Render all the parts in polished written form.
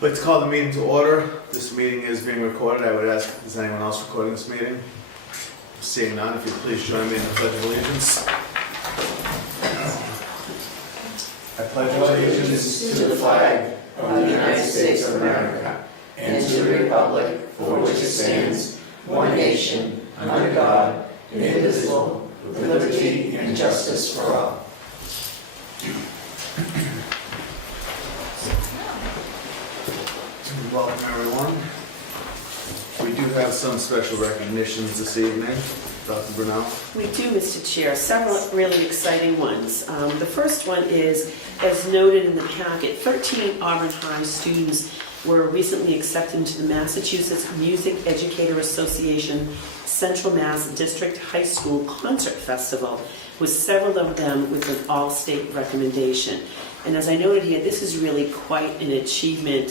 Let's call the meeting to order. This meeting is being recorded. I would ask if there's anyone else recording this meeting. Seeing none, if you'd please join me in the Pledge of Allegiance. I pledge allegiance to the flag of the United States of America and to the republic for which it stands, one nation, under God, indivisible, with liberty and justice for all. Welcome, everyone. We do have some special recognitions this evening. Dr. Brunel. We do, Mr. Chair, several really exciting ones. The first one is, as noted in the packet, 13 Auburn High students were recently accepted into the Massachusetts Music Educator Association Central Mass District High School Concert Festival, with several of them with an all-state recommendation. And as I noted here, this is really quite an achievement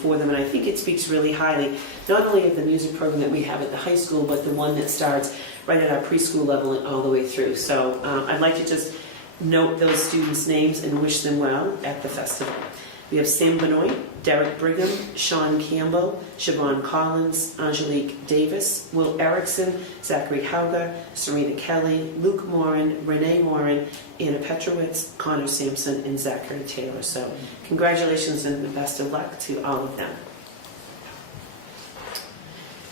for them, and I think it speaks really highly, not only of the music program that we have at the high school, but the one that starts right at our preschool level and all the way through. So I'd like to just note those students' names and wish them well at the festival. We have Sam Benoit, Derek Brigham, Sean Campbell, Siobhan Collins, Angelique Davis, Will Erickson, Zachary Hauger, Serena Kelly, Luke Morin, Renee Morin, Anna Petrowitz, Connor Sampson, and Zachary Taylor. So congratulations and the best of luck to all of them.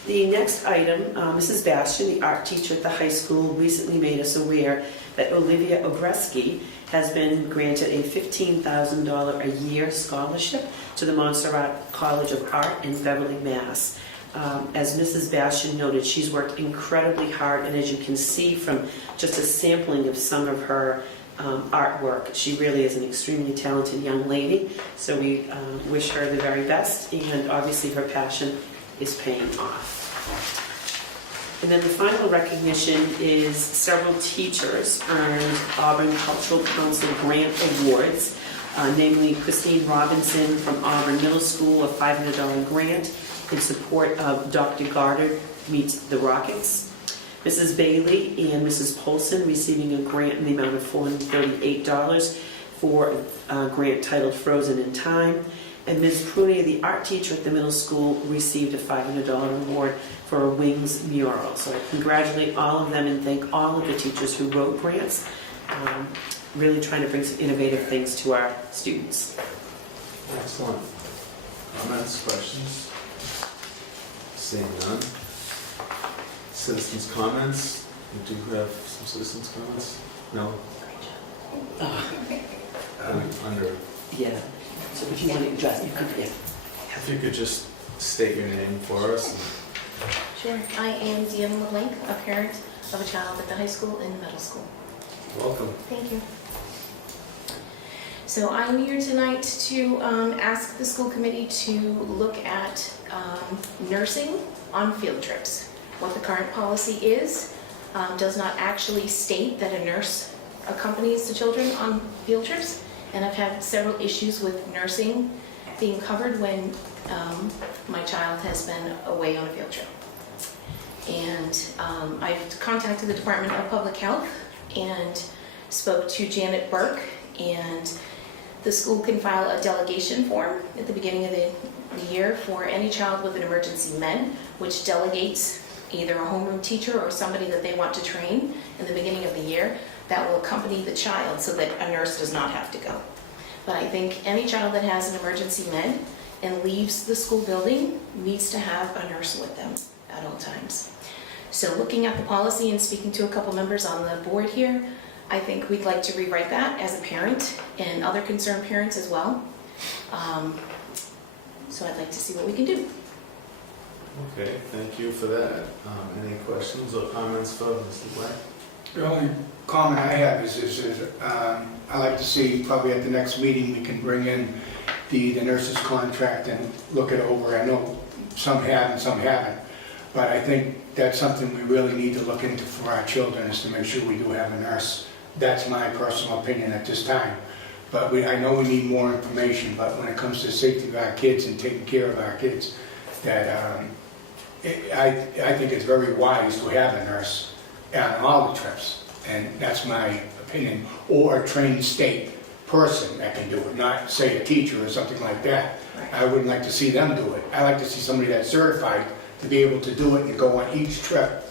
The next item, Mrs. Bastian, the art teacher at the high school, recently made us aware that Olivia Ogreski has been granted a $15,000 a year scholarship to the Montserrat College of Art in Beverly, Mass. As Mrs. Bastian noted, she's worked incredibly hard, and as you can see from just a sampling of some of her artwork, she really is an extremely talented young lady. So we wish her the very best, and obviously her passion is paying off. And then the final recognition is several teachers earned Auburn Cultural Council grant awards, namely Christine Robinson from Auburn Middle School, a $500 grant in support of Dr. Goddard Meets the Rockets. Mrs. Bailey and Mrs. Polson receiving a grant in the amount of $438 for a grant titled Frozen in Time. And Ms. Pruney, the art teacher at the middle school, received a $500 award for a Wings mural. So I congratulate all of them and thank all of the teachers who wrote grants, really trying to bring some innovative things to our students. Excellent. Comments, questions? Seeing none. Citizens' comments? We do have some citizens' comments? No? Under. Yeah. So if you want to address, you could, yeah. If you could just state your name for us. Sure. I am Deanna LeBlanc, a parent of a child at the high school and middle school. Welcome. Thank you. So I'm here tonight to ask the school committee to look at nursing on field trips. What the current policy is does not actually state that a nurse accompanies the children on field trips. And I've had several issues with nursing being covered when my child has been away on a field trip. And I've contacted the Department of Public Health and spoke to Janet Burke, and the school can file a delegation form at the beginning of the year for any child with an emergency med, which delegates either a homeroom teacher or somebody that they want to train in the beginning of the year that will accompany the child so that a nurse does not have to go. But I think any child that has an emergency med and leaves the school building needs to have a nurse with them at all times. So looking at the policy and speaking to a couple members on the board here, I think we'd like to rewrite that as a parent and other concerned parents as well. So I'd like to see what we can do. Okay, thank you for that. Any questions or comments for Mrs. Black? The only comment I have is I like to see, probably at the next meeting, we can bring in the nurse's contract and look it over. I know some have and some haven't, but I think that's something we really need to look into for our children, is to make sure we do have a nurse. That's my personal opinion at this time. But I know we need more information, but when it comes to safety of our kids and taking care of our kids, that I think it's very wise to have a nurse on all the trips, and that's my opinion, or a trained state person that can do it, not say a teacher or something like that. Right. I wouldn't like to see them do it. I like to see somebody that's certified to be able to do it and go on each trip.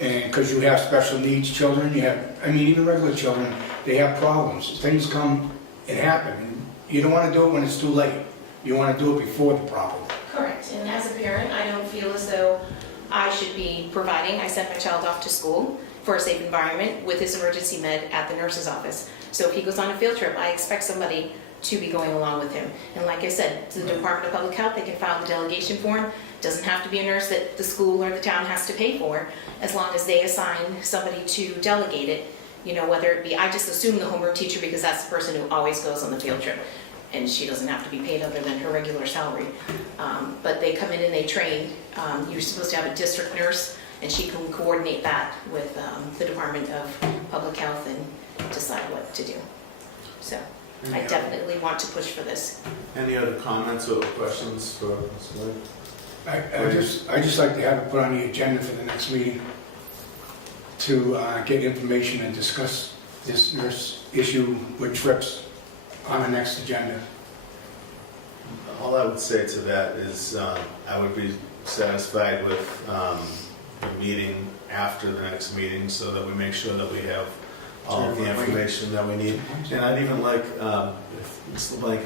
And because you have special needs children, you have, I mean, even regular children, they have problems. Things come and happen. And you don't want to do it when it's too late. You want to do it before the problem. Correct, and as a parent, I don't feel as though I should be providing, I sent my child off to school for a safe environment with his emergency med at the nurse's office. So if he goes on a field trip, I expect somebody to be going along with him. And like I said, to the Department of Public Health, they can file the delegation form. Doesn't have to be a nurse that the school or the town has to pay for, as long as they assign somebody to delegate it. You know, whether it be, I just assume the homework teacher because that's the person who always goes on the field trip. And she doesn't have to be paid other than her regular salary. But they come in and they train. You're supposed to have a district nurse, and she can coordinate that with the Department of Public Health and decide what to do. So I definitely want to push for this. Any other comments or questions for Ms. Lloyd? I just like to have it put on the agenda for the next meeting to get information and discuss this nurse issue with trips on the next agenda. All I would say to that is I would be satisfied with the meeting after the next meeting so that we make sure that we have all of the information that we need. And I'd even like, Ms. LeBlanc,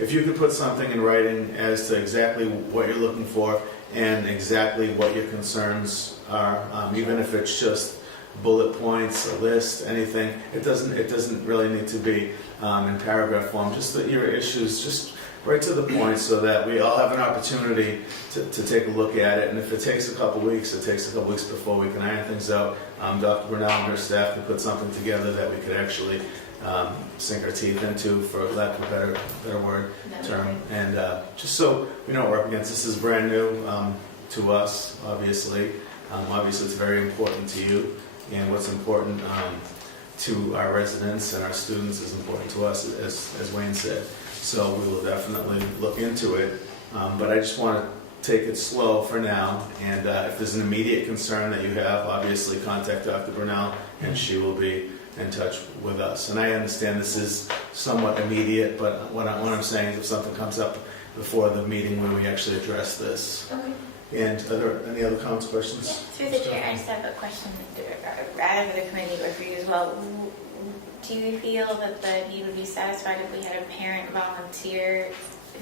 if you could put something in writing as to exactly what you're looking for and exactly what your concerns are, even if it's just bullet points, a list, anything. It doesn't really need to be in paragraph form. Just that your issues, just right to the point, so that we all have an opportunity to take a look at it. And if it takes a couple weeks, it takes a couple weeks before we can iron things out. Dr. Brunel and her staff can put something together that we could actually sink our teeth into, for lack of a better word, term. And just so we know what we're up against. This is brand new to us, obviously. Obviously, it's very important to you. And what's important to our residents and our students is important to us, as Wayne said. So we will definitely look into it. But I just want to take it slow for now. And if there's an immediate concern that you have, obviously contact Dr. Brunel, and she will be in touch with us. And I understand this is somewhat immediate, but what I'm saying is if something comes up before the meeting when we actually address this. Okay. And are there any other comments, questions? Through the chair, I just have a question, rather for the committee or for you as well. Do you feel that you would be satisfied if we had a parent volunteer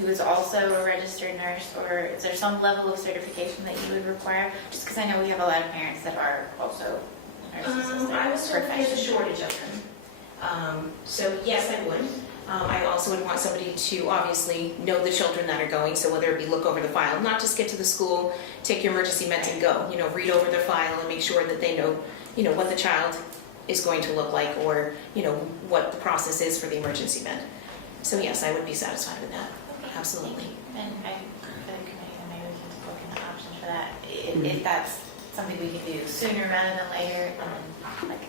who is also a registered nurse, or is there some level of certification that you would require? Just because I know we have a lot of parents that are also nurses. I was told there's a shortage of them. So yes, I would. I also would want somebody to obviously know the children that are going, so whether it be look over the file, not just get to the school, take your emergency meds and go, read over their file and make sure that they know, what the child is going to look like, or, what the process is for the emergency med. So yes, I would be satisfied with that, absolutely. And for the committee, then maybe we can look into options for that. If that's something we can do sooner rather than later,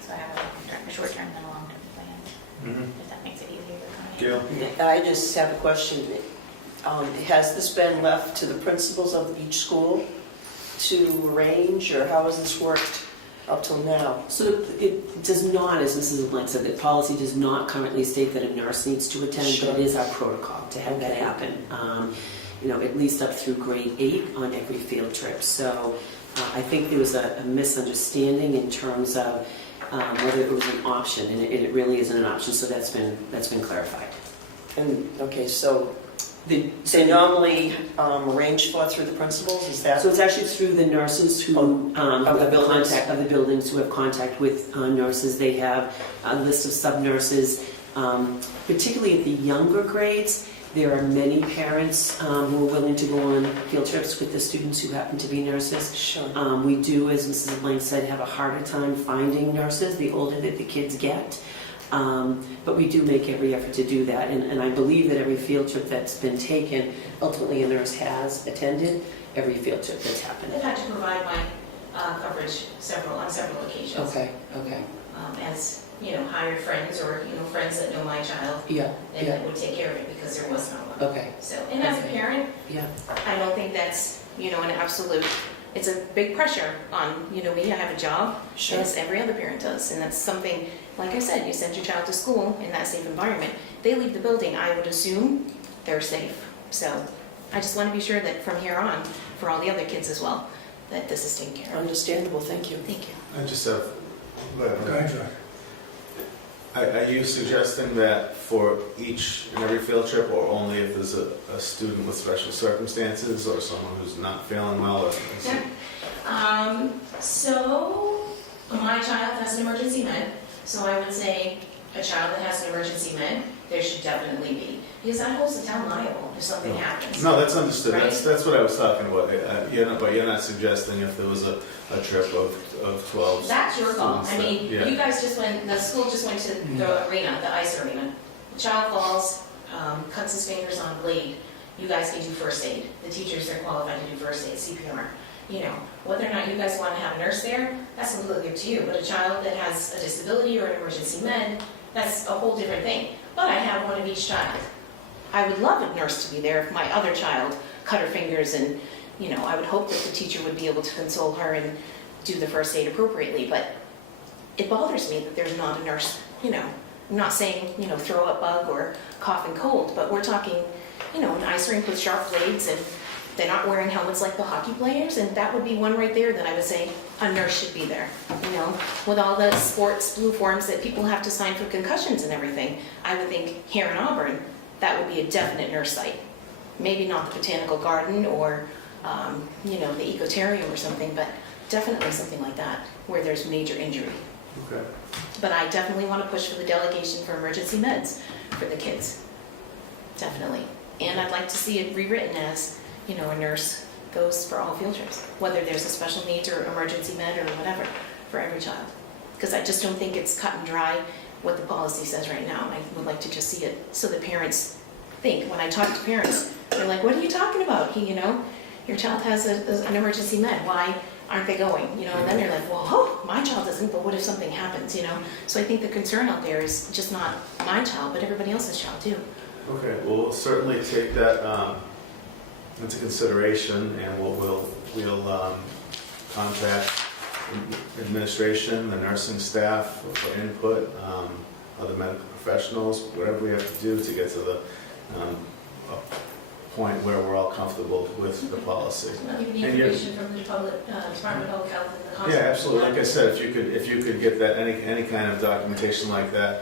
so I have a short-term and a long-term plan, if that makes it easier. Gail? I just have a question. Has this been left to the principals of each school to arrange, or how has this worked up till now? So it does not, as Mrs. LeBlanc said, the policy does not currently state that a nurse needs to attend, Sure. but it is our protocol to have that happen. At least up through grade 8 on every field trip. So I think there was a misunderstanding in terms of whether it was an option, and it really isn't an option. So that's been clarified. And, okay, so they normally arrange for through the principals, is that? So it's actually through the nurses who Of the have buildings? contact of the buildings who have contact with nurses. They have a list of sub-nurses, particularly at the younger grades. There are many parents who are willing to go on field trips with the students who happen to be nurses. Sure. We do, as Mrs. Blank said, have a harder time finding nurses the older that the kids get. But we do make every effort to do that. And I believe that every field trip that's been taken, ultimately a nurse has attended every field trip that's happened. I've had to provide my coverage on several occasions. Okay. As hired friends or friends that know my child, Yeah, and that would take care of it because there was no one. okay. So, and as a parent, Yeah. I don't think that's an absolute it's a big pressure on, me. I have a job, Sure. as every other parent does, and that's something, like I said, you send your child to school in that safe environment. They leave the building, I would assume they're safe. So I just want to be sure that from here on, for all the other kids as well, that this is taken care of. Understandable, thank you. Thank you. I just have, Go ahead, Josh. are you suggesting that for each and every field trip, or only if there's a student with special circumstances, or someone who's not feeling well, or something? So my child has an emergency med, so I would say a child that has an emergency med, there should definitely be, because that holds the town liable if something happens. No, that's understood, Right? that's what I was talking about. But you're not suggesting if there was a trip of 12. That's your call. I students mean, that- yeah. you guys just went, the school just went to the arena, the ice arena. The child falls, cuts his fingers on a blade. You guys can do first aid. The teachers are qualified to do first aid, CPR. Whether or not you guys want to have a nurse there, that's completely up to you. But a child that has a disability or an emergency med, that's a whole different thing. But I have one of each child. I would love a nurse to be there if my other child cut her fingers and, I would hope that the teacher would be able to console her and do the first aid appropriately, but it bothers me that there's not a nurse, I'm not saying, throw up bug or cough and cold, but we're talking, an ice rink with sharp blades, and they're not wearing helmets like the hockey players, and that would be one right there that I would say a nurse should be there. With all the sports blue forms that people have to sign for concussions and everything, I would think here in Auburn, that would be a definite nurse site. Maybe not the Botanical Garden or, the Ecotarium or something, but definitely something like that, where there's major injury. Okay. But I definitely want to push for the delegation for emergency meds for the kids. Definitely. And I'd like to see it rewritten as, a nurse goes for all field trips, whether there's a special needs or emergency med or whatever, for every child. Because I just don't think it's cut and dry what the policy says right now, and I would like to just see it so the parents think. When I talk to parents, they're like, what are you talking about? Your child has an emergency med, why aren't they going? And then they're like, well, my child doesn't, but what if something happens, So I think the concern out there is just not my child, but everybody else's child too. Okay, well, we'll certainly take that into consideration, and we'll contact administration, the nursing staff for input, other medical professionals, whatever we have to do to get to the a point where we're all comfortable with the policy. Even the And you're- information from the Department of Public Health and the hospital. Yeah, absolutely. Like I said, if you could get that, any kind of documentation like that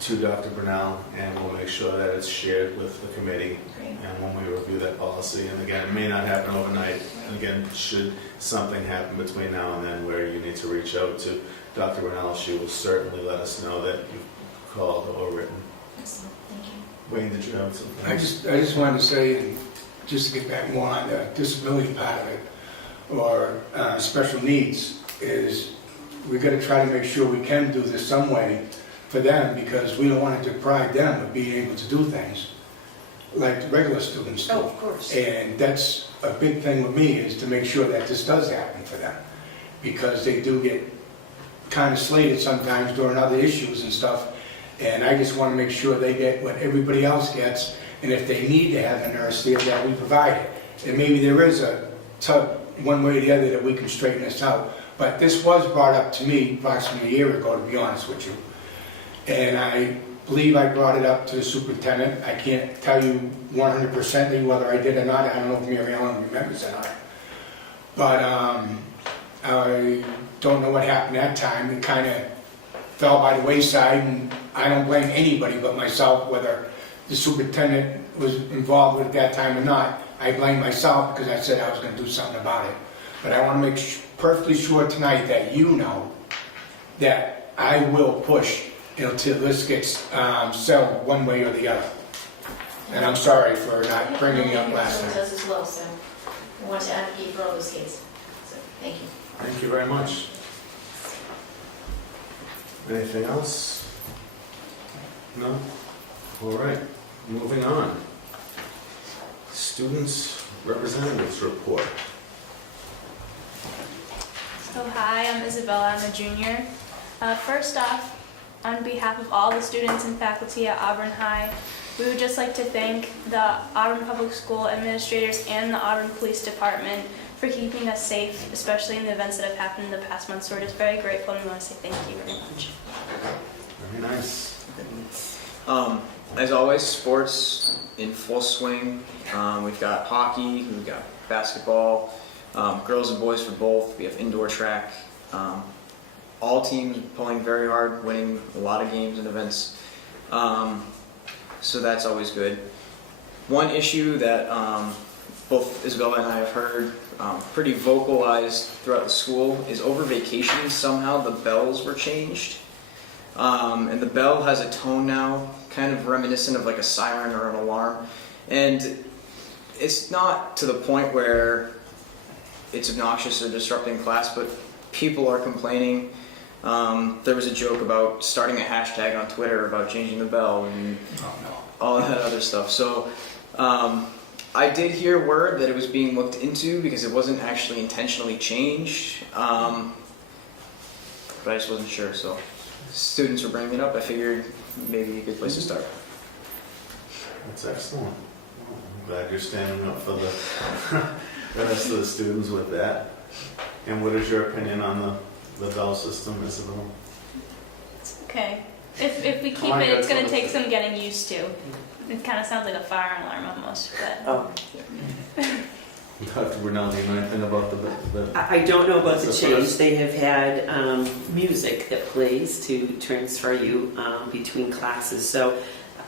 to Dr. Brunel, and we'll make sure that it's shared with the committee Great. and when we review that policy. And again, it may not happen overnight. And again, should something happen between now and then where you need to reach out to Dr. Brunel, she will certainly let us know that you've called or written. Excellent, thank you. Wayne, did you have something? I just wanted to say, and just to get back more on the disability part of it, or special needs, is we got to try to make sure we can do this some way for them, because we don't want to deprive them of being able to do things like the regular students do. Oh, of course. And that's a big thing with me, is to make sure that this does happen for them, because they do get kind of slated sometimes during other issues and stuff. And I just want to make sure they get what everybody else gets, and if they need to have a nurse there, that we provide it. And maybe there is a tug one way or the other that we can straighten this out. But this was brought up to me approximately a year ago, to be honest with you. And I believe I brought it up to the superintendent. I can't tell you 100% whether I did or not. I don't know if Mary Ellen remembers or not. But I don't know what happened that time. It kind of fell by the wayside, and I don't blame anybody but myself, whether the superintendent was involved with it that time or not. I blame myself because I said I was going to do something about it. But I want to make perfectly sure tonight that you know that I will push until this gets settled one way or the other. And I'm sorry for not bringing it up last Everyone time. does as well, so I want to advocate for all those kids. So, thank you. Thank you very much. Anything else? No? All right, moving on. Students' representatives report. So hi, I'm Isabella, I'm a junior. First off, on behalf of all the students and faculty at Auburn High, we would just like to thank the Auburn Public School administrators and the Auburn Police Department for keeping us safe, especially in the events that have happened in the past month. So we're just very grateful and we want to say thank you very much. Very nice. As always, sports in full swing. We've got hockey, we've got basketball, girls and boys for both. We have indoor track. All teams pulling very hard, winning a lot of games and events. So that's always good. One issue that both Isabella and I have heard pretty vocalized throughout the school is over vacation, somehow the bells were changed. And the bell has a tone now, kind of reminiscent of like a siren or an alarm. And it's not to the point where it's obnoxious or disrupting class, but people are complaining. There was a joke about starting a hashtag on Twitter about changing the bell and all that other stuff. So I did hear word that it was being looked into because it wasn't actually intentionally changed, but I just wasn't sure. So students were bringing it up. I figured maybe a good place to start. That's excellent. Well, I'm glad you're standing up for the rest of the students with that. And what is your opinion on the bell system, Isabel? Okay. If we keep it, it's going to take some getting used to. It kind of sounds like a fire alarm almost, but... Oh, Dr. Brunel, do you know anything about the I don't know about the That's the change. first. They have had music that plays to transfer you between classes. So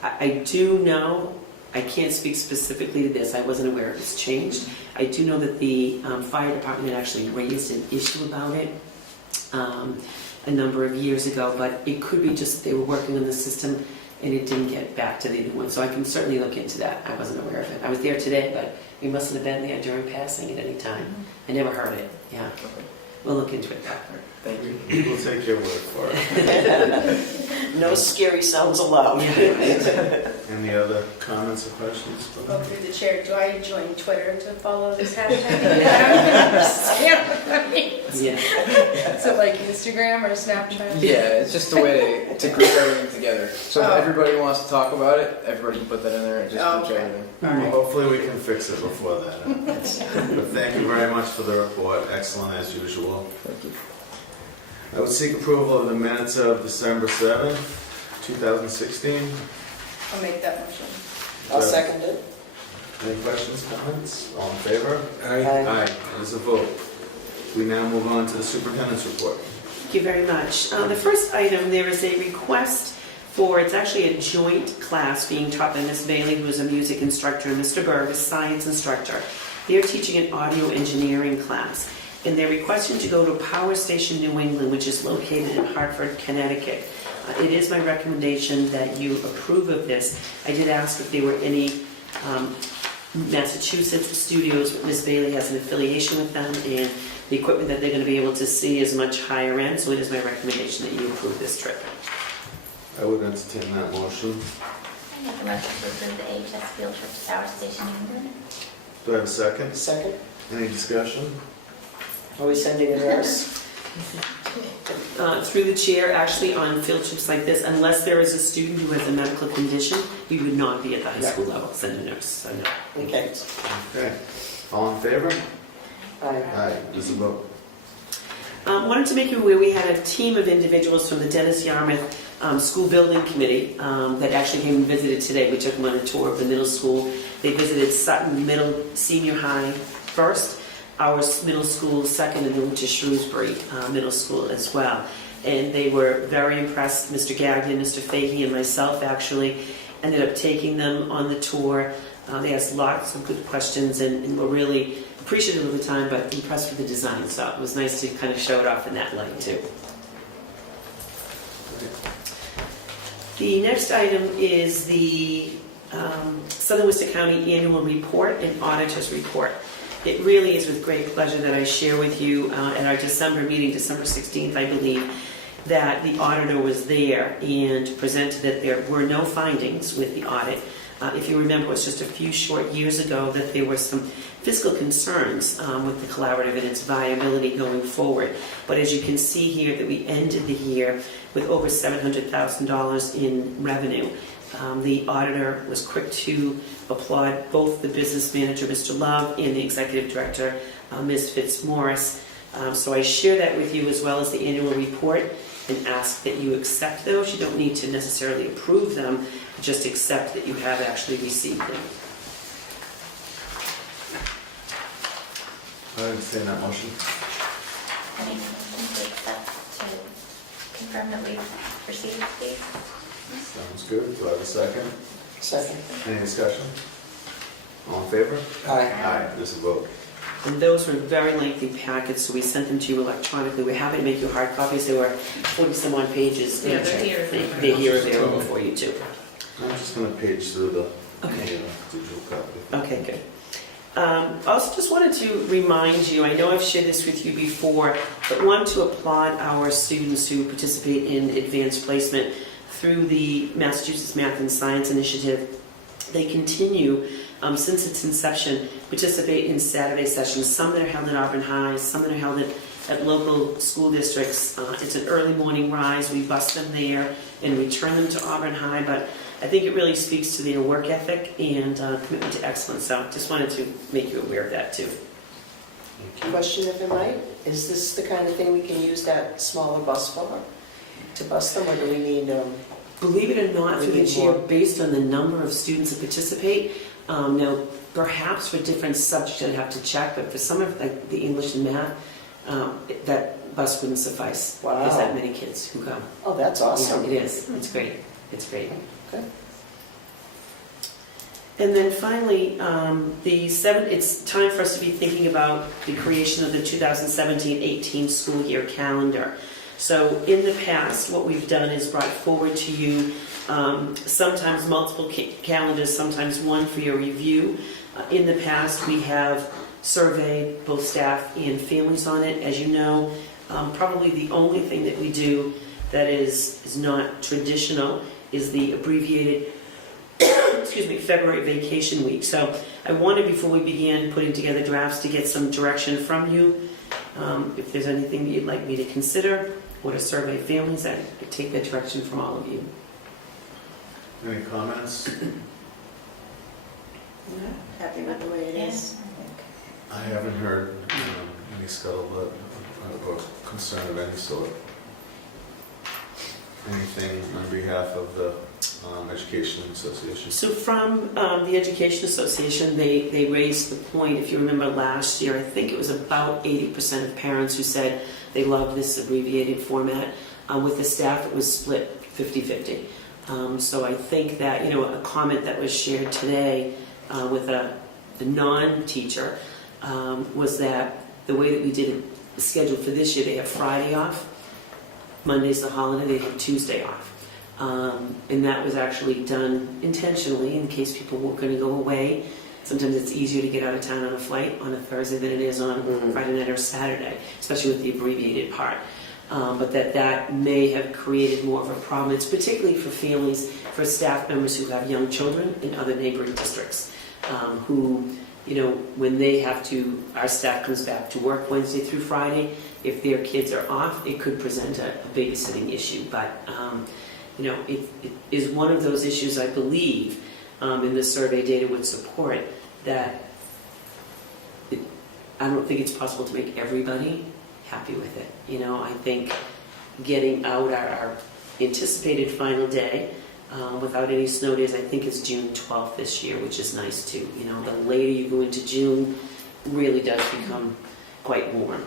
I do know, I can't speak specifically to this, I wasn't aware it was changed. I do know that the fire department actually raised an issue about it a number of years ago, but it could be just they were working on the system and it didn't get back to the new one. So I can certainly look into that. I wasn't aware of it. I was there today, but we mustn't have been there during passing at any time. I never heard it. Yeah, we'll look into it. Thank you. We'll take your word for it. No scary sounds allowed. Any other comments or questions? Well, through the chair, do I join Twitter to follow this hashtag? Yeah. So like Instagram or Snapchat? Yeah, it's just a way to group everything together. So if Oh. everybody wants to talk about it, everybody can put that in there and just Oh, group okay. everything. Well, hopefully we can fix it before that. But thank you very much for the report. Excellent as usual. Thank you. I would seek approval of the minutes of December 7th, 2016. I'll make that motion. I'll second it. Any questions, comments? All in favor? Aye. Aye, it is a vote. We now move on to the superintendent's report. Thank you very much. The first item, there is a request for, it's actually a joint class being taught by Ms. Bailey, who is a music instructor, and Mr. Berg, a science instructor. They're teaching an audio engineering class, and they're requesting to go to Power Station New England, which is located in Hartford, Connecticut. It is my recommendation that you approve of this. I did ask if there were any Massachusetts studios. Ms. Bailey has an affiliation with them, and the equipment that they're going to be able to see is much higher end, so it is my recommendation that you approve this trip. I would entertain that motion. I make a motion to approve the AHS field trip to Power Station England. Do I have a second? Second. Any discussion? Are we sending a nurse? Through the chair, actually on field trips like this, unless there is a student who has a medical condition, we would not be at the high school level, send a nurse, so no. Okay. Okay. All in favor? Aye. Aye, it is a vote. Wanted to make you aware we had a team of individuals from the Dennis Yarmouth School Building Committee that actually came and visited today. We took them on a tour of the middle school. They visited Sutton Middle Senior High first, our middle school second, and then went to Shrewsbury Middle School as well. And they were very impressed. Mr. Gagnon, Mr. Fahey, and myself actually ended up taking them on the tour. They asked lots of good questions and were really appreciative of the time, but impressed with the design. So it was nice to kind of show it off in that light too. The next item is the Southern Worcester County Annual Report and Auditor's Report. It really is with great pleasure that I share with you at our December meeting, December 16th, I believe, that the auditor was there and presented that there were no findings with the audit. If you remember, it was just a few short years ago that there were some fiscal concerns with the collaborative and its viability going forward. But as you can see here, that we ended the year with over $700,000 in revenue. The auditor was quick to applaud both the business manager, Mr. Love, and the executive director, Ms. Fitzmaurice. So I share that with you as well as the annual report and ask that you accept those. You don't need to necessarily approve them, just accept that you have actually received them. I understand that motion. I make a motion to accept, to confirm that we've received these. Sounds good. Do I have a second? Second. Any discussion? All in favor? Aye. Aye, there's a vote. And those were very lengthy packets, so we sent them to you electronically. We're happy to make you hard copies. They were 40-some-odd pages. Yeah, they're here. They're here available for you too. I'm just going to page through the Okay. digital copy. Okay, good. Also just wanted to remind you, I know I've shared this with you before, but want to applaud our students who participate in advanced placement through the Massachusetts Math and Science Initiative. They continue, since its inception, participate in Saturday sessions, some that are held at Auburn High, some that are held at local school districts. It's an early morning rise. We bus them there and return them to Auburn High, but I think it really speaks to their work ethic and commitment to excellence. So just wanted to make you aware of that too. Question if I might, is this the kind of thing we can use that smaller bus for? To bus them, or do we need, Believe it or not, We through the need chair, more. based on the number of students that participate, now perhaps for different subjects I'd have to check, but for some of like the English and math, that bus wouldn't suffice. Wow. There's that many kids who come. oh, that's awesome. It is. It's great. It's great. Okay. And then finally, it's time for us to be thinking about the creation of the 2017-18 school year calendar. So in the past, what we've done is brought forward to you sometimes multiple calendars, sometimes one for your review. In the past, we have surveyed both staff and families on it. As you know, probably the only thing that we do that is not traditional is the abbreviated February vacation week. So I wanted, before we began putting together drafts, to get some direction from you. If there's anything that you'd like me to consider or to survey families, I take that direction from all of you. Any comments? Happy with the way it is? I haven't heard any scuttlebutt or concern of any sort. Anything on behalf of the Education Association? So from the Education Association, they raised the point, if you remember last year, I think it was about 80% of parents who said they love this abbreviated format. With the staff, it was split 50-50. So I think that, a comment that was shared today with a non-teacher was that the way that we did it, the schedule for this year, they have Friday off, Monday's the holiday, they have Tuesday off. And that was actually done intentionally in case people were going to go away. Sometimes it's easier to get out of town on a flight on a Thursday than it is on Friday night or Saturday, especially with the abbreviated part. But that may have created more of a problem. It's particularly for families, for staff members who have young children in other neighboring districts, who, when they have to, our staff comes back to work Wednesday through Friday. If their kids are off, it could present a babysitting issue. But, it is one of those issues, I believe, in the survey data would support that I don't think it's possible to make everybody happy with it. I think getting out our anticipated final day without any snow days, I think is June 12th this year, which is nice too. The later you go into June, really does become quite warm,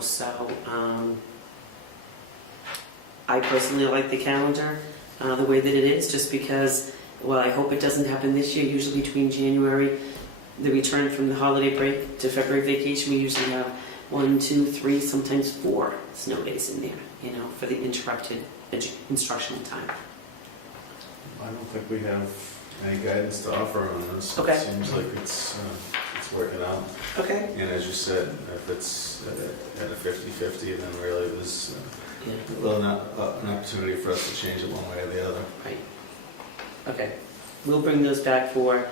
so I personally like the calendar the way that it is, just because, well, I hope it doesn't happen this year. Usually between January, the return from the holiday break to February vacation, we usually have 1, 2, 3, sometimes 4 snow days in there, for the interrupted instructional time. I don't think we have any guidance to offer on this. Okay. It seems like it's working out. Okay. And as you said, if it's at a 50-50, then really there's Yeah. an opportunity for us to change it one way or the other. Right. Okay. We'll bring those back for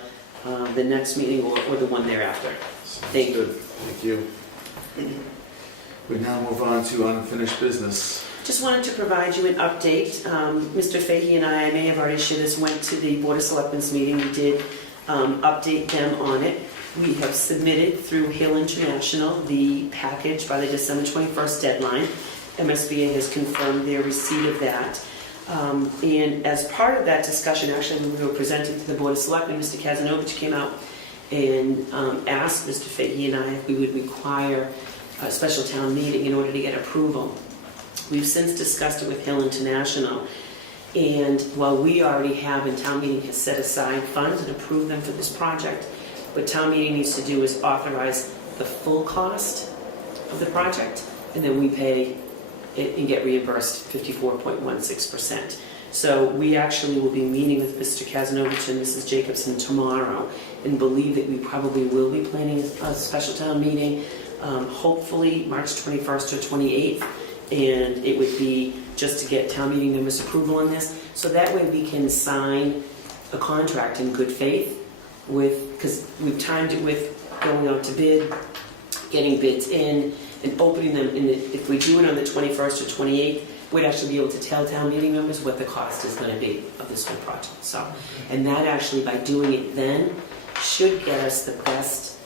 the next meeting or the one thereafter. Sounds Thank you. good. Thank you. We now move on to unfinished business. Just wanted to provide you an update. Mr. Fahey and I may have already shared this, went to the Board of Selectmen's meeting. We did update them on it. We have submitted through Hill International the package by the December 21st deadline. MSBA has confirmed their receipt of that. And as part of that discussion, actually, when we were presenting to the Board of Selectmen, Mr. Kazanovich came out and asked Mr. Fahey and I if we would require a special town meeting in order to get approval. We've since discussed it with Hill International, and while we already have, and town meeting has set aside funds and approved them for this project, what town meeting needs to do is authorize the full cost of the project, and then we pay it and get reimbursed 54.16%. So we actually will be meeting with Mr. Kazanovich and Mrs. Jacobson tomorrow, and believe that we probably will be planning a special town meeting, hopefully March 21st or 28th, and it would be just to get town meeting members' approval on this, so that way we can sign a contract in good faith with, because we've timed it with going out to bid, getting bids in, and opening them. And if we do it on the 21st or 28th, we'd actually be able to tell town meeting members what the cost is going to be of this whole project. So, and that actually, by doing it then, should get us the best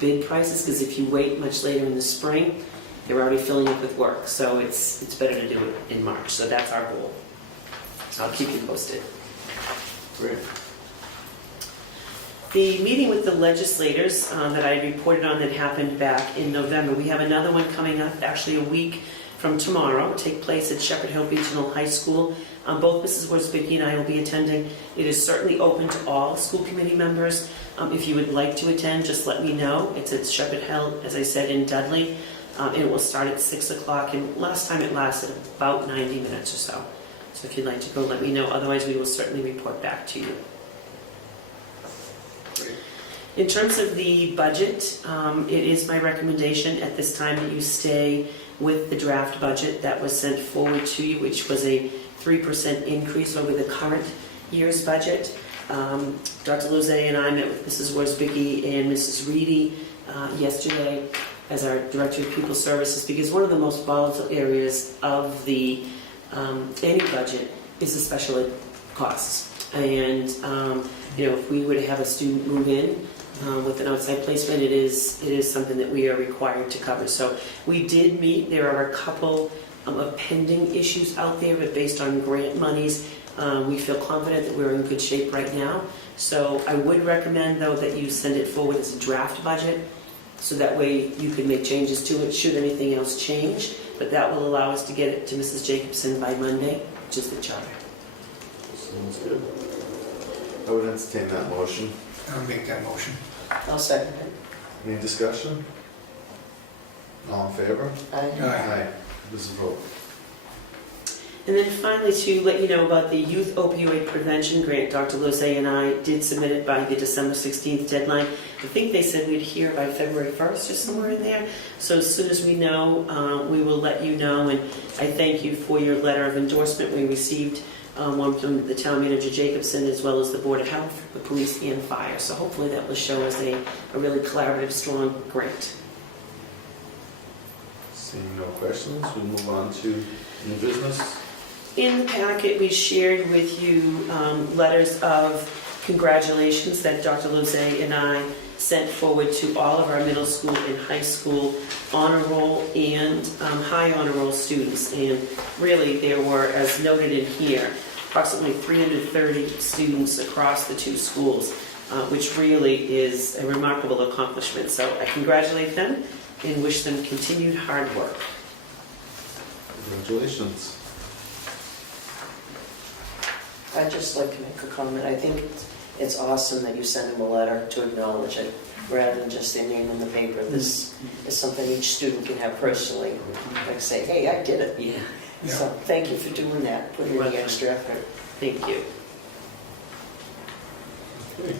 bid prices, because if you wait much later in the spring, they're already filling up with work. So it's better to do it in March. So that's our goal. So I'll keep you posted. Great. The meeting with the legislators that I reported on that happened back in November, we have another one coming up, actually a week from tomorrow, take place at Shepherd Hill Regional High School. Both Mrs. Worsbicky and I will be attending. It is certainly open to all school committee members. If you would like to attend, just let me know. It's at Shepherd Hill, as I said, in Dudley. And it will start at 6 o'clock, and last time it lasted about 90 minutes or so. So if you'd like to go, let me know. Otherwise, we will certainly report back to you. In terms of the budget, it is my recommendation at this time that you stay with the draft budget that was sent forward to you, which was a 3% increase over the current year's budget. Dr. Lozay and I met with Mrs. Worsbicky and Mrs. Reedy yesterday as our Director of Pupil Services, because one of the most volatile areas of the any budget is the special ed costs. And if we were to have a student move in with an outside placement, it is something that we are required to cover. So we did meet. There are a couple of pending issues out there, but based on grant monies, we feel confident that we're in good shape right now. So I would recommend, though, that you send it forward as a draft budget, so that way you can make changes to it should anything else change. But that will allow us to get it to Mrs. Jacobson by Monday, which is the charter. Sounds good. I would entertain that motion. I'll make that motion. I'll second it. Any discussion? All in favor? Aye. Aye. This is a vote. And then finally, to let you know about the Youth Opioid Prevention Grant, Dr. Lozay and I did submit it by the December 16th deadline. I think they said we'd hear by February 1st or somewhere in there. So as soon as we know, we will let you know. And I thank you for your letter of endorsement. We received one from the town manager Jacobson, as well as the Board of Health, the police, and fire. So hopefully that will show us a really collaborative, strong grant. Seeing no questions, we'll move on to new business. In the packet, we shared with you letters of congratulations that Dr. Lozay and I sent forward to all of our middle school and high school honor roll and high honor roll students. And really, there were, as noted in here, approximately 330 students across the two schools, which really is a remarkable accomplishment. So I congratulate them and wish them continued hard work. Congratulations. I'd just like to make a comment. I think it's awesome that you send them a letter to acknowledge it, rather than just their name on the paper. This is something each student can have personally, like say, hey, I did it. Yeah, So thank you for doing that, putting in the extra effort. thank you. Okay.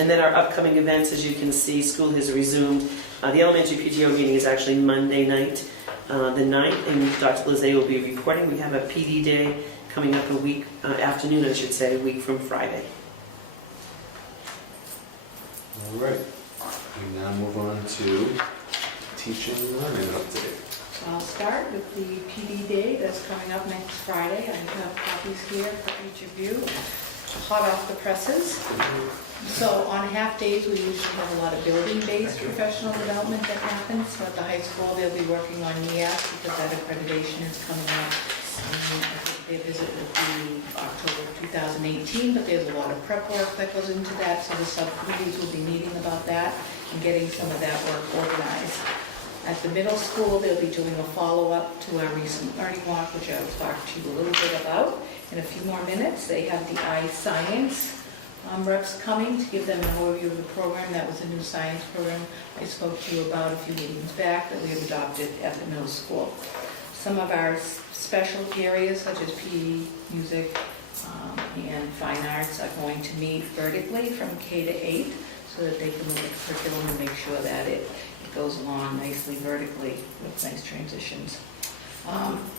And then our upcoming events, as you can see, school has resumed. The elementary PTO meeting is actually Monday night, the 9th, and Dr. Lozay will be reporting. We have a PD day coming up afternoon, I should say, a week from Friday. All right. We now move on to teaching and learning update. I'll start with the PD Day that's coming up next Friday. I have copies here for each of you, hot off the presses. So on half days, we usually have a lot of building-based professional development that happens. So at the high school, they'll be working on NEAS because that accreditation is coming up. I think their visit will be October 2018, but there's a lot of prep work that goes into that, so the subcommittees will be meeting about that and getting some of that work organized. At the middle school, they'll be doing a follow-up to our recent learning walk, which I will talk to you a little bit about in a few more minutes. They have the iScience reps coming to give them an overview of the program. That was a new science program I spoke to you about a few meetings back that we have adopted at the middle school. Some of our specialty areas such as PE, music, and fine arts are going to meet vertically from K to 8 so that they can look at the curriculum and make sure that it goes along nicely vertically with nice transitions.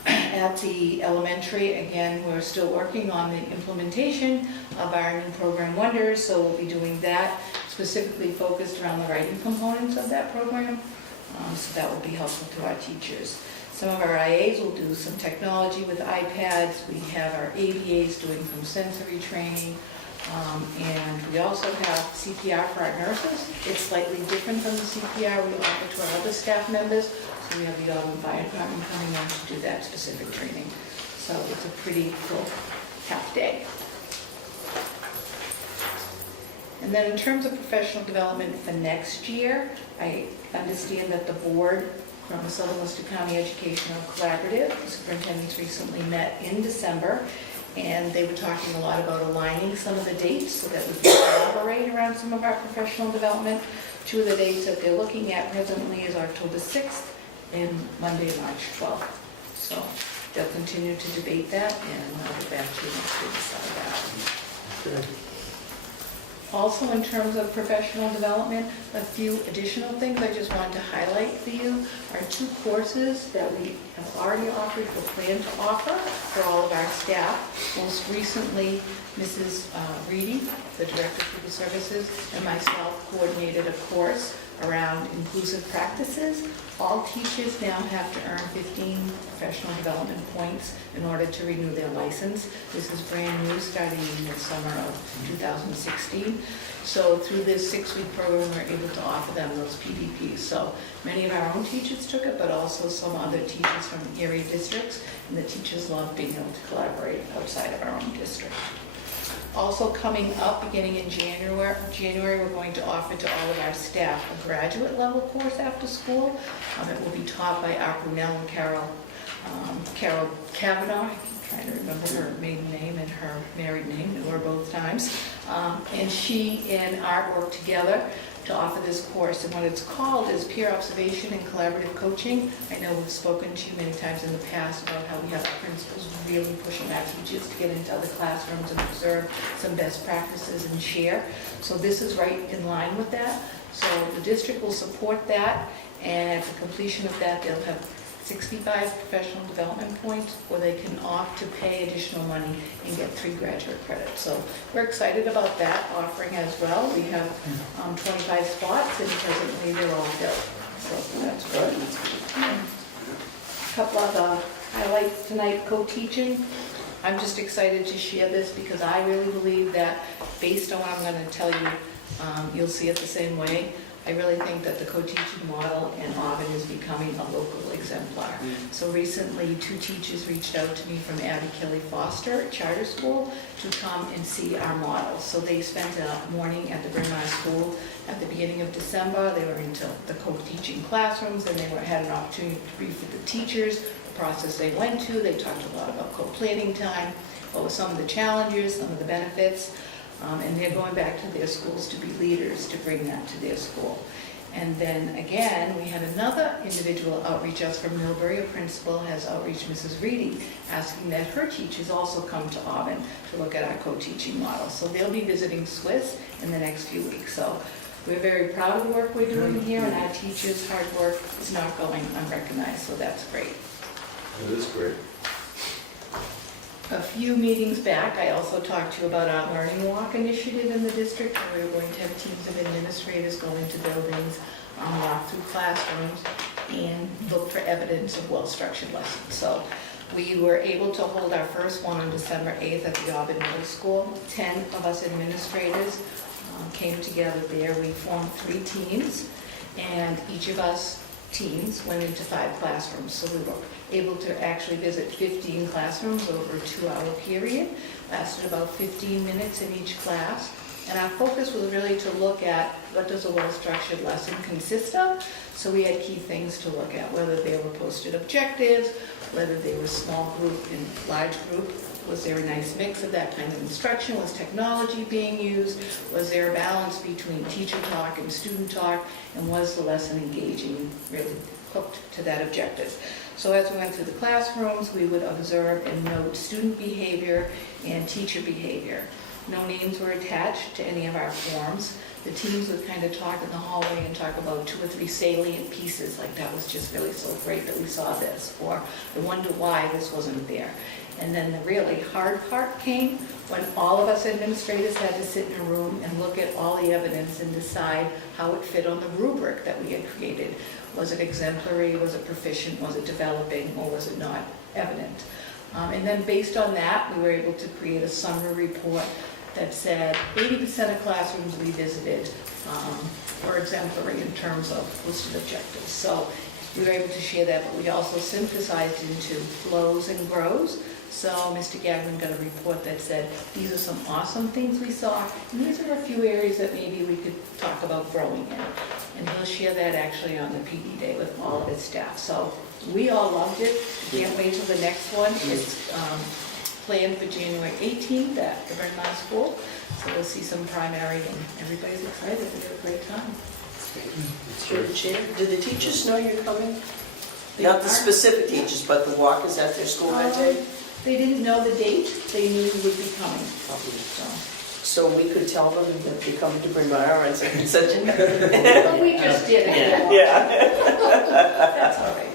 At the elementary, again, we're still working on the implementation of our new program Wonders, so we'll be doing that specifically focused around the writing components of that program, so that will be helpful to our teachers. Some of our IAs will do some technology with iPads. We have our ABAs doing some sensory training. And we also have CPR for our nurses. It's slightly different from the CPR we offer to our other staff members. So we have the Auburn Fire Department coming in to do that specific training. So it's a pretty cool half day. And then in terms of professional development for next year, I understand that the board from the Southern Worcester County Educational Collaborative, the superintendents recently met in December, and they were talking a lot about aligning some of the dates so that we can collaborate around some of our professional development. Two of the dates that they're looking at presently is October 6th and Monday, March 12th. So they'll continue to debate that, and I'll get back to you once we decide that. Also, in terms of professional development, a few additional things I just wanted to highlight for you are 2 courses that we have already offered or plan to offer for all of our staff. Most recently, Mrs. Reedy, the Director of Pupil Services, and myself coordinated a course around inclusive practices. All teachers now have to earn 15 professional development points in order to renew their license. This is brand new, starting in the summer of 2016. So through this 6-week program, we're able to offer them those PDPs. So many of our own teachers took it, but also some other teachers from area districts, and the teachers love being able to collaborate outside of our own district. Also coming up, beginning in January, we're going to offer to all of our staff a graduate level course after school. It will be taught by our Brunel and Carol Kavanaugh. I'm trying to remember her maiden name and her married name, knew her both times. And she and Art work together to offer this course, and what it's called is Peer Observation and Collaborative Coaching. I know we've spoken to you many times in the past about how we have our principals really pushing our teachers to get into other classrooms and observe some best practices and share. So this is right in line with that. So the district will support that, and at the completion of that, they'll have 65 professional development points, or they can opt to pay additional money and get 3 graduate credits. So we're excited about that offering as well. We have 25 spots, and presently they're all filled. So that's good. A couple of highlights tonight, co-teaching. I'm just excited to share this because I really believe that based on what I'm going to tell you, you'll see it the same way. I really think that the co-teaching model in Auburn is becoming a local exemplar. So recently, 2 teachers reached out to me from Abby Kelly Foster Charter School to come and see our model. So they spent a morning at the Bryn Mawr School at the beginning of December. They were into the co-teaching classrooms, and they had an opportunity to brief with the teachers, the process they went to. They talked a lot about co-planning time, what were some of the challenges, some of the benefits. And they're going back to their schools to be leaders to bring that to their school. And then again, we had another individual outreach us from Millbury. A principal has outreached Mrs. Reedy, asking that her teachers also come to Auburn to look at our co-teaching model. So they'll be visiting Swiss in the next few weeks. So we're very proud of the work we're doing here, and our teachers' hard work is not going unrecognized, so that's great. It is great. A few meetings back, I also talked to you about our Learning Walk initiative in the district, where we're going to have teams of administrators go into buildings, walk through classrooms, and look for evidence of well-structured lessons. So we were able to hold our first one on December 8th at the Auburn Middle School. 10 of us administrators came together there. We formed 3 teams, and each of us teams went into 5 classrooms. So we were able to actually visit 15 classrooms over a 2-hour period. Lasted about 15 minutes in each class. And our focus was really to look at what does a well-structured lesson consist of. So we had key things to look at, whether they were posted objectives, whether they were small group and large group. Was there a nice mix of that kind of instruction? Was technology being used? Was there a balance between teacher talk and student talk? And was the lesson engaging, really hooked to that objective? So as we went through the classrooms, we would observe and note student behavior and teacher behavior. No names were attached to any of our forms. The teams would kind of talk in the hallway and talk about 2 or 3 salient pieces, like that was just really so great that we saw this, or I wonder why this wasn't there. And then the really hard part came when all of us administrators had to sit in a room and look at all the evidence and decide how it fit on the rubric that we had created. Was it exemplary, was it proficient, was it developing, or was it not evident? And then based on that, we were able to create a summary report that said 80% of classrooms we visited were exemplary in terms of listed objectives. So we were able to share that, but we also synthesized into flows and grows. So Mr. Gagnon got a report that said, these are some awesome things we saw, and these are a few areas that maybe we could talk about growing in. And he'll share that actually on the PD Day with all of his staff. So we all loved it. Can't wait till the next one. It's planned for January 18th at the Bryn Mawr School. So we'll see some primary, and everybody's excited. We had a great time. Through the chair, do the teachers know you're coming? Not the specific teachers, but the walkers at their school that day? They didn't know the date. They knew we would be coming. So we could tell them that you're coming to Bryn Mawr and such and Well, we just did it. Yeah. That's all right.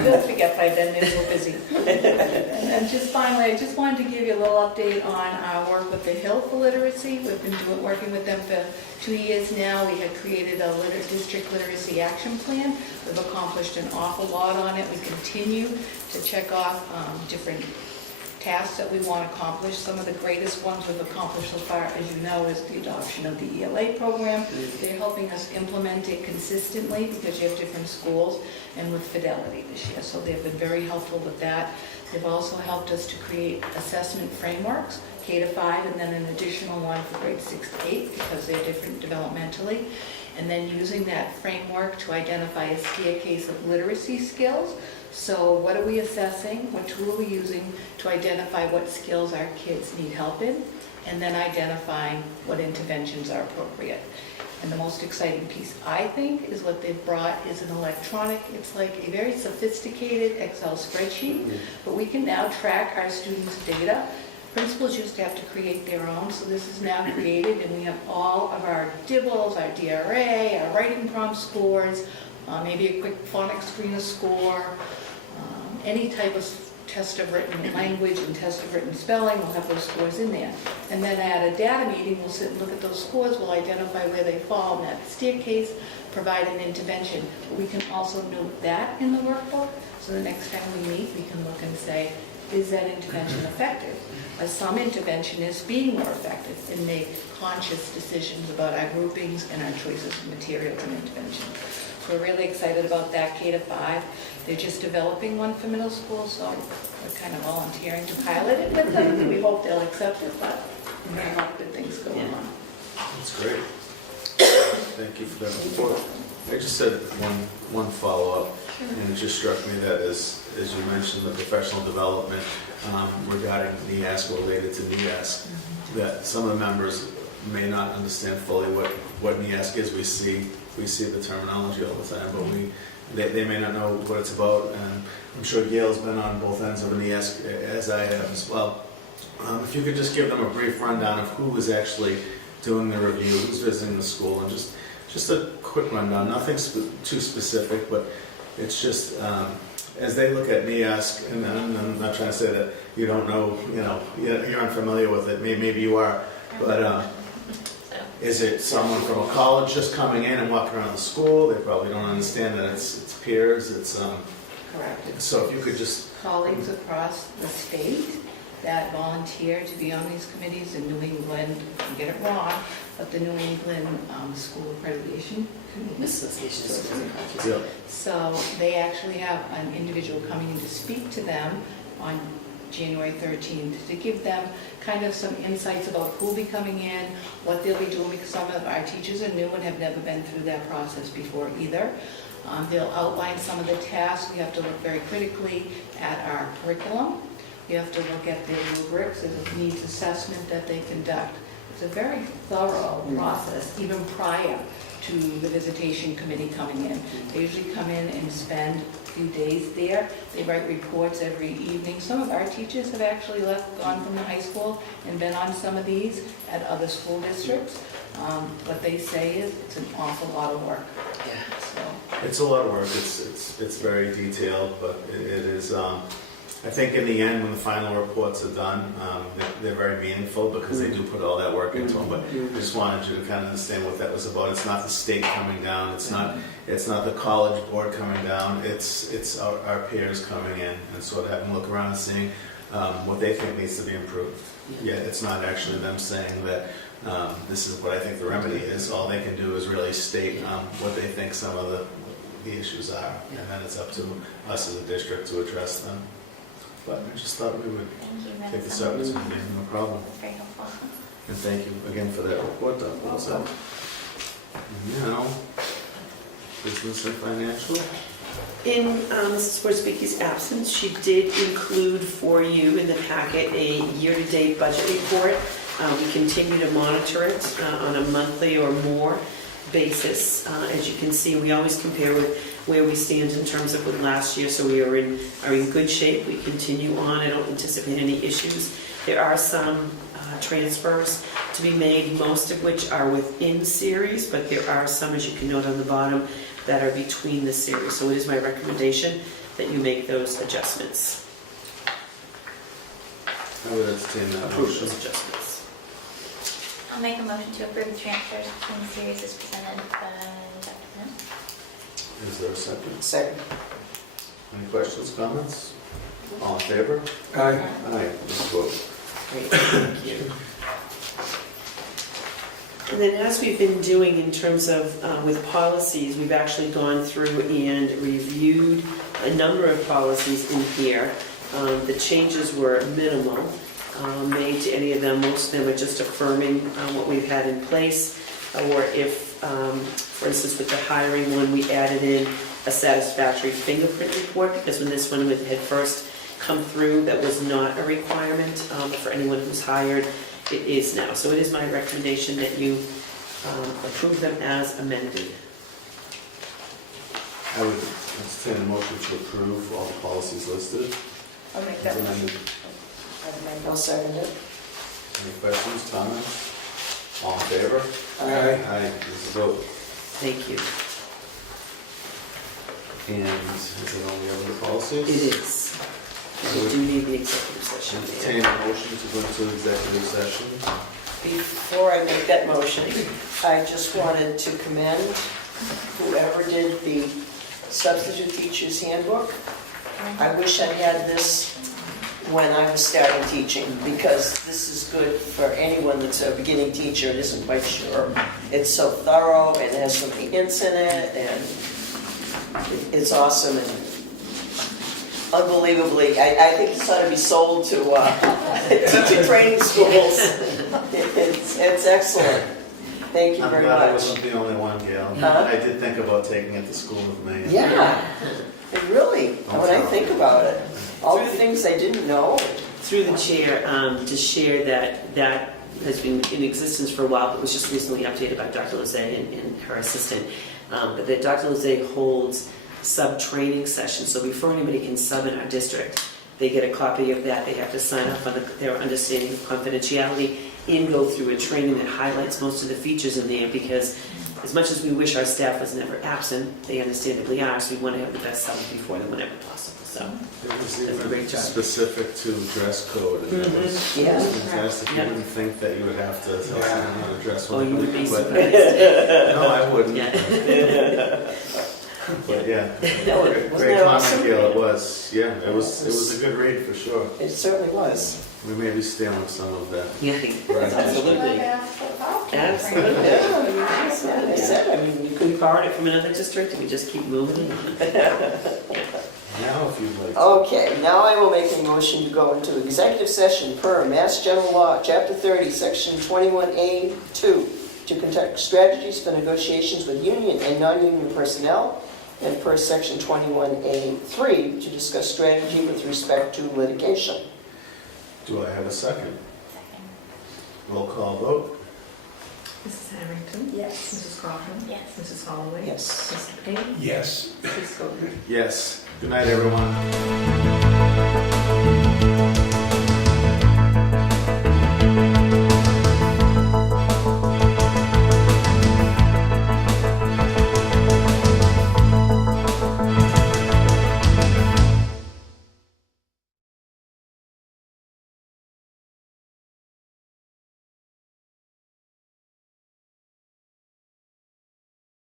They'll forget by then, they're so busy. And then just finally, I just wanted to give you a little update on our work with the Hill for Literacy. We've been working with them for 2 years now. We had created a district literacy action plan. We've accomplished an awful lot on it. We continue to check off different tasks that we want to accomplish. Some of the greatest ones we've accomplished so far, as you know, is the adoption of the ELA program. They're helping us implement it consistently because you have different schools, and with Fidelity this year. So they've been very helpful with that. They've also helped us to create assessment frameworks, K-5, and then an additional one for grades 6 to 8 because they're different developmentally. And then using that framework to identify a staircase of literacy skills. So what are we assessing? What tool are we using to identify what skills our kids need help in? And then identifying what interventions are appropriate. And the most exciting piece, I think, is what they've brought is an electronic, it's like a very sophisticated Excel spreadsheet, but we can now track our students' data. Principals used to have to create their own, so this is now created, and we have all of our DIBELs, our DRA, our writing prompt scores, maybe a quick phonics screener score, any type of test of written language and test of written spelling, we'll have those scores in there. And then at a data meeting, we'll sit and look at those scores, we'll identify where they fall in that staircase, provide an intervention. We can also note that in the workbook, so the next time we meet, we can look and say, is that intervention effective? Some interventionists being more effective and make conscious decisions about our groupings and our choices of materials and intervention. So we're really excited about that K-5. They're just developing one for middle school, so we're kind of volunteering to pilot it with them. We hope they'll accept it, but we have a lot of good things going on. That's great. Thank you for that report. I just said one follow-up, and it just struck me that as you mentioned, the professional development regarding NEASC related to NEASC, that some of the members may not understand fully what NEASC is. We see the terminology all the time, but they may not know what it's about. And I'm sure Gail's been on both ends of a NEASC, as I have as well. If you could just give them a brief rundown of who is actually doing the review, who's visiting the school, and just a quick rundown, nothing too specific, but it's just as they look at NEASC, and I'm not trying to say that you don't know, you're unfamiliar with it, maybe you are, but Is it someone from a college just coming in and walking around the school? They probably don't understand that it's peers, Correct. so if you could just, Colleagues across the state that volunteer to be on these committees in New England, I get it wrong, but the New England School Accreditation Committee. Association of Schools and Colleges. yeah, So they actually have an individual coming in to speak to them on January 13th to give them kind of some insights about who'll be coming in, what they'll be doing, because some of our teachers are new and have never been through that process before either. They'll outline some of the tasks. We have to look very critically at our curriculum. We have to look at their rubrics and the needs assessment that they conduct. It's a very thorough process, even prior to the visitation committee coming in. They usually come in and spend a few days there. They write reports every evening. Some of our teachers have actually gone from the high school and been on some of these at other school districts. What they say is it's an awful lot of work. Yeah. So, it's a lot of work, it's very detailed, but it is, I think in the end, when the final reports are done, they're very meaningful because they do put all that work into them, but I just wanted you to kind of understand what that was about. It's not the state coming down, it's not the college board coming down, it's our peers coming in and sort of having a look around and seeing what they think needs to be improved. Yeah, it's not actually them saying that this is what I think the remedy is. All they can do is really state what they think some of the issues are, and then it's up to us as a district to address them. But I just thought we would Thank you. take this That's opportunity, no problem. very helpful. And thank you again for that report, Dr. Lozelle. Now, business and financial. In Mrs. Worsbicky's absence, she did include for you in the packet a year-to-date budget report. We continue to monitor it on a monthly or more basis. As you can see, we always compare with where we stand in terms of with last year, so we are in good shape. We continue on. I don't anticipate any issues. There are some transfers to be made, most of which are within series, but there are some, as you can note on the bottom, that are between the series. So it is my recommendation that you make those adjustments. I would entertain that Approve motion. those adjustments. I'll make a motion to approve the transfers between series as presented by Dr. Flynn. Is there a second? Second. Any questions, comments? All in favor? Aye. Aye, let's vote. Great, thank you. And then as we've been doing in terms of with policies, we've actually gone through and reviewed a number of policies in here. The changes were minimal made to any of them. Most of them are just affirming what we've had in place. Or if, for instance, with the hiring one, we added in a satisfactory fingerprint report, because when this one had first come through, that was not a requirement for anyone who's hired. It is now. So it is my recommendation that you approve them as amended. I would entertain a motion to approve all the policies listed. I'll make that As motion. amended. I'll second it. Any questions, comments? All in favor? Aye. Aye, let's vote. Thank you. And is it only other policies? It is. We do need the executive session. Entertain a motion to go into executive session. Before I make that motion, I just wanted to commend whoever did the substitute teacher's handbook. I wish I had this when I was starting teaching, because this is good for anyone that's a beginning teacher and isn't quite sure. It's so thorough, and it has so many hints in it, and it's awesome and unbelievably, I think this ought to be sold to teacher training schools. It's excellent. Thank you I'm very glad I much. wasn't the only one, Gail. Huh? I did think about taking it to school with me. Yeah, it really, when I think about it, all the things I didn't know. Through the chair, to share that has been in existence for a while, but was just recently updated by Dr. Lozay and her assistant. But that Dr. Lozay holds sub-training sessions, so before anybody can sub in our district, they get a copy of that. They have to sign up on their understanding of confidentiality and go through a training that highlights most of the features in there, because as much as we wish our staff was never absent, they understandably are, so we want to have the best sellers before them whenever possible, so. It was Did a great even job. specific to dress code, and it was Yeah. fantastic. You Yeah. wouldn't think that you would have to tell someone how to dress. Oh, you would be but- surprised. No, I wouldn't. Yeah. But yeah, Wasn't great that comment, awesome? Gail, it was. Yeah, it was a good read for sure. It certainly was. We may be stealing some of that. Yeah, Right. absolutely. Absolutely. I said, I mean, you We could, borrowed it from another district, and we just keep moving on. Now, if you'd like to. okay, now I will make a motion to go into executive session per Mass General Law, Chapter 30, Section 21A2, to conduct strategies for negotiations with union and non-union personnel, and per Section 21A3, to discuss strategy with respect to litigation. Do I have a second? Roll call vote. Mrs. Harrington? Yes. Mrs. Cochran? Yes. Mrs. Holloway? Yes. Mr. Payne? Yes. Mrs. Schofield? Yes. Good night, everyone.